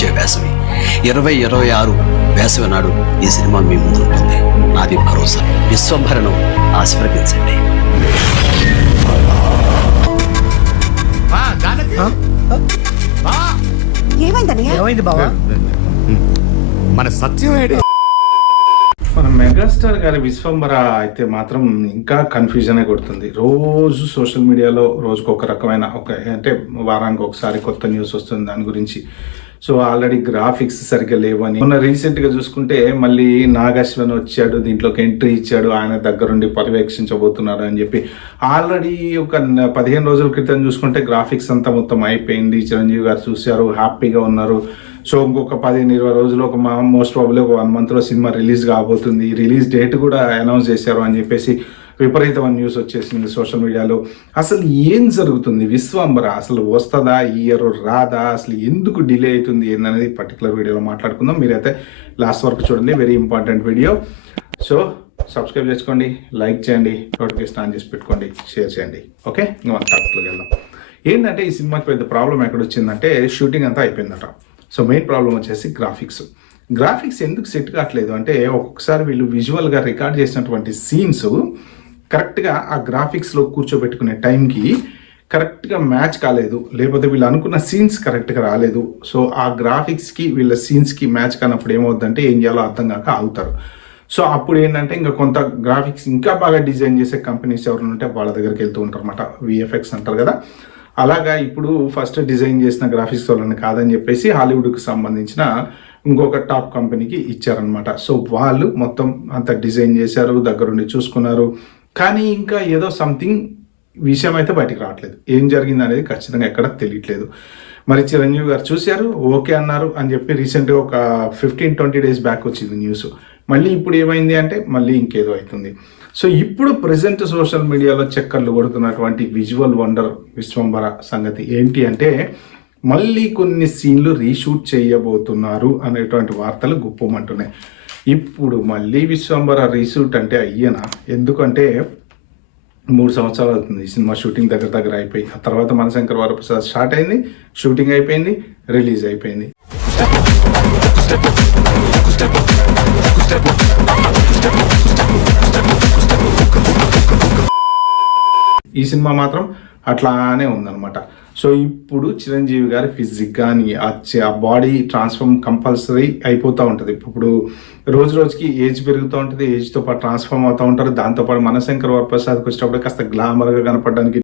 వచ్చే వేసవి 2026 వేసవి నాడు ఈ సినిమా మీ ముందు ఉంటుంది. నాది భరోసా. విశ్వంభరణం ఆశీర్వదించండి. ఏమైంది బావా? మన సత్యం ఏడే. మన మెగాస్టార్ గారి విశ్వంబర అయితే మాత్రం ఇంకా కన్ఫ్యూజనే కొడుతుంది. రోజు సోషల్ మీడియాలో రోజుకు ఒక రకమైన అంటే వారానికి ఒకసారి కొత్త న్యూస్ వస్తుంది దాని గురించి. సో ఆల్రెడీ గ్రాఫిక్స్ సరిగ్గా లేవని మొన్న రీసెంట్గా చూసుకుంటే మళ్ళీ నాగశ్వన్ వచ్చాడు, దీంట్లోకి ఎంట్రీ ఇచ్చాడు, ఆయన దగ్గరుండి పర్యవేక్షించబోతున్నాడు అని చెప్పి ఆల్రెడీ ఒక 15 రోజుల క్రితం చూసుకుంటే గ్రాఫిక్స్ అంతా మొత్తం అయిపోయింది. చిరంజీవి గారు చూశారు, హ్యాపీగా ఉన్నారు. సో ఇంకొక 15-20 రోజులు ఒక మోస్ట్ ప్రాబబ్లీ ఒక 1 monthలో సినిమా రిలీజ్ కాబోతుంది. రిలీజ్ డేట్ కూడా అనౌన్స్ చేశారు అని చెప్పేసి విపరీతమైన న్యూస్ వచ్చేసింది సోషల్ మీడియాలో. అసలు ఏం జరుగుతుంది? విశ్వంబర అసలు వస్తుందా, ఈ ఇయర్ రాదా, అసలు ఎందుకు డిలే అవుతుంది ఏందనేది పర్టికులర్ వీడియోలో మాట్లాడుకుందాం. మీరైతే లాస్ట్ వరకు చూడండి, very important video. So subscribe చేసుకోండి, లైక్ చేయండి, నోటిఫికేషన్ ఆన్ చేసి పెట్టుకోండి, షేర్ చేయండి. ఓకే, ఇంకా మన టాపిక్లోకి వెళ్దాం. ఏంటంటే ఈ సినిమాకి పెద్ద ప్రాబ్లం ఎక్కడ వచ్చిందంటే షూటింగ్ అంతా అయిపోయిందట. సో మెయిన్ ప్రాబ్లం వచ్చేసి గ్రాఫిక్స్ ఎందుకు సెట్ కావట్లేదు అంటే ఒక్కొక్కసారి వీళ్ళు విజువల్గా రికార్డ్ చేసినటువంటి సీన్స్ కరెక్ట్గా ఆ గ్రాఫిక్స్లో కూర్చోబెట్టుకునే టైంకి కరెక్ట్గా మ్యాచ్ కాలేదు, లేకపోతే వీళ్ళు అనుకున్న సీన్స్ కరెక్ట్గా రాలేదు. సో ఆ గ్రాఫిక్స్కి వీళ్ళ సీన్స్కి మ్యాచ్ కానప్పుడు ఏమవుతుందంటే ఏం చేయాలో అర్థం కాక ఆగుతారు. సో అప్పుడు ఏంటంటే ఇంకా కొంత గ్రాఫిక్స్ ఇంకా బాగా డిజైన్ చేసే కంపెనీస్ ఎవరైనా ఉంటే వాళ్ళ దగ్గరికి వెళ్తూ ఉంటారు అన్నమాట. విఎఫ్ఎక్స్ అంటారు కదా, అలాగా ఇప్పుడు ఫస్ట్ డిజైన్ చేసిన గ్రాఫిక్స్ వాళ్ళని కాదని చెప్పేసి హాలీవుడ్కి సంబంధించిన ఇంకొక టాప్ కంపెనీకి ఇచ్చారనమాట. సో వాళ్ళు మొత్తం అంత డిజైన్ చేశారు, దగ్గరుండి చూసుకున్నారు. కానీ ఇంకా ఏదో సంథింగ్ విషయం అయితే బయటికి రావట్లేదు. ఏం జరిగింది అనేది ఖచ్చితంగా ఎక్కడ తెలియట్లేదు. మరి చిరంజీవి గారు చూశారు, ఓకే అన్నారు అని చెప్పి రీసెంట్గా ఒక 15-20 days బ్యాక్ వచ్చింది న్యూస్. మళ్ళీ ఇప్పుడు ఏమైంది అంటే మళ్ళీ ఇంకేదో అవుతుంది. సో ఇప్పుడు ప్రజెంట్ సోషల్ మీడియాలో చక్కర్లు కొడుతున్నటువంటి విజువల్ వండర్ విశ్వంబర సంగతి ఏంటి అంటే మళ్ళీ కొన్ని సీన్లు రీషూట్ చేయబోతున్నారు అనేటువంటి వార్తలు గుప్పమంటున్నాయి. ఇప్పుడు మళ్ళీ విశ్వంబర రీషూట్ అంటే అయ్యేనా? ఎందుకంటే 3 సంవత్సరాలు అవుతుంది ఈ సినిమా షూటింగ్ దగ్గర అయిపోయి. ఆ తర్వాత మనశంకర్ వరప్రసాద్ స్టార్ట్ అయింది, షూటింగ్ అయిపోయింది, రిలీజ్ అయిపోయింది. ఈ సినిమా మాత్రం అట్లానే ఉందన్నమాట. సో ఇప్పుడు చిరంజీవి గారి ఫిజిక్ కానీ ఆ బాడీ ట్రాన్స్ఫార్మ్ కంపల్సరీ అయిపోతూ ఉంటుంది. ఇప్పుడు రోజు రోజుకి ఏజ్ పెరుగుతూ ఉంటుంది, ఏజ్తో పాటు ట్రాన్స్ఫార్మ్ అవుతూ ఉంటారు. దాంతోపాటు మనశంకర్ వరప్రసాద్కి వచ్చేటప్పుడు కాస్త గ్లామర్గా కనపడడానికి